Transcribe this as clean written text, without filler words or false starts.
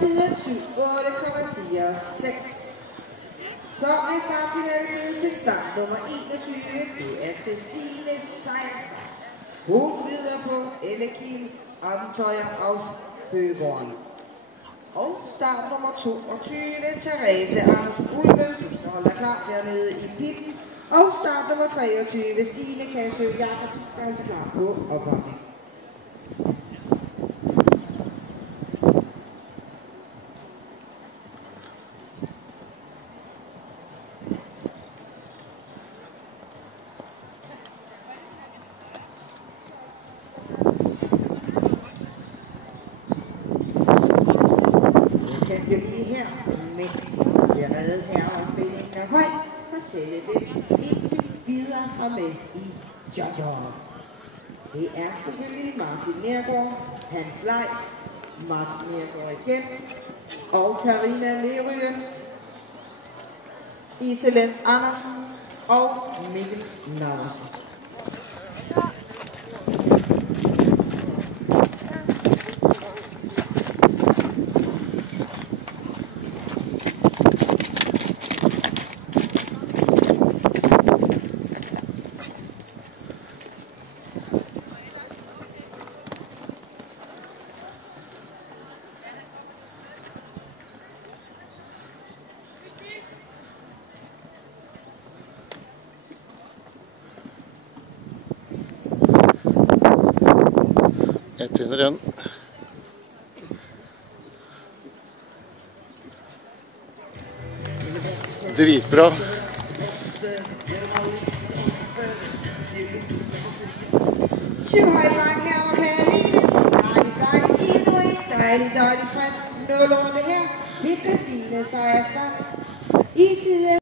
tiden 7:8,46. Så er startsignalet givet til start nummer 21. Det er Christine Sejlstad. Hun videre på Ellekils Abenteuer auf Bøgeborgen. Og start nummer 22, Therese Andersen Ulven. Du skal holde dig klar dernede i pitten. Og start nummer 23, Stine Kassø Jakob. Du skal holde dig klar på opvarmning. Kan vi lige her, mens vi er reddet her og spændingen er høj, fortælle det indtil videre har med i Jojo. Det er selvfølgelig Martin Nergård, Hans Lej, Martin Nergård igen, og Karina Lerøe, Iselen Andersen og Mikkel Larsen. Ett under en. Dritbra. Tjuvhøjdrang her var Karoline. Dejligt, endnu en dejligt frisk 0 det her. Til Christine Sejlstad. I tiden